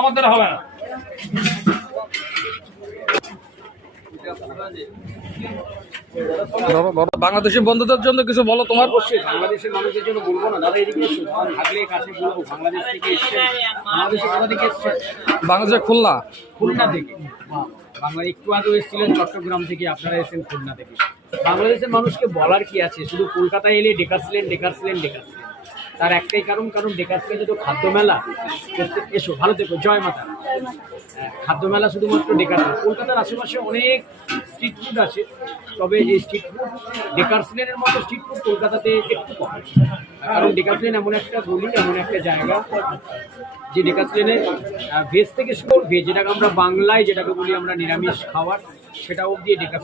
আমাদের হবে না। বাংলাদেশি বন্ধুদের জন্য কিছু বলো তোমার। বাংলাদেশের মানুষের জন্য বলবো না দাদা, এদিকে থাকলে কাছে বলবো। বাংলাদেশ থেকে এসছেন, বাংলাদেশে কোথা থেকে এসছেন? বাংলাদেশের খুলনা। খুলনা থেকে। বাংলা একটু আগে এসেছিলেন চট্টগ্রাম থেকে, আপনারা এসেছেন খুলনা থেকে। বাংলাদেশের মানুষকে বলার কি আছে, শুধু কলকাতায় এলে ডেকার্সল্যান্ড ডেকার্সল্যান্ড ডেকার্সল্যান্ড। তার একটাই কারণ ডেকার্সল্যান্ডে তো খাদ্য মেলা। এসো, ভালো থেকো, জয় মাতা। খাদ্য মেলা শুধুমাত্র ডেকার্সল্যান্ড। কলকাতার আশেপাশে অনেক স্ট্রিট ফুড আছে, তবে এই স্ট্রিট ফুড ডেকার্সল্যান্ডের মতো স্ট্রিট ফুড কলকাতাতে একটু কম। কারণ ডেকার্সল্যান্ড এমন একটা গলি, এমন একটা জায়গা যে ডেকার্সল্যান্ডে ভেজ থেকে শুরু, ভেজ যেটাকে আমরা বাংলায় যেটাকে বলি আমরা নিরামিষ খাবার, সেটা অবধি ডেকার্সল্যান্ড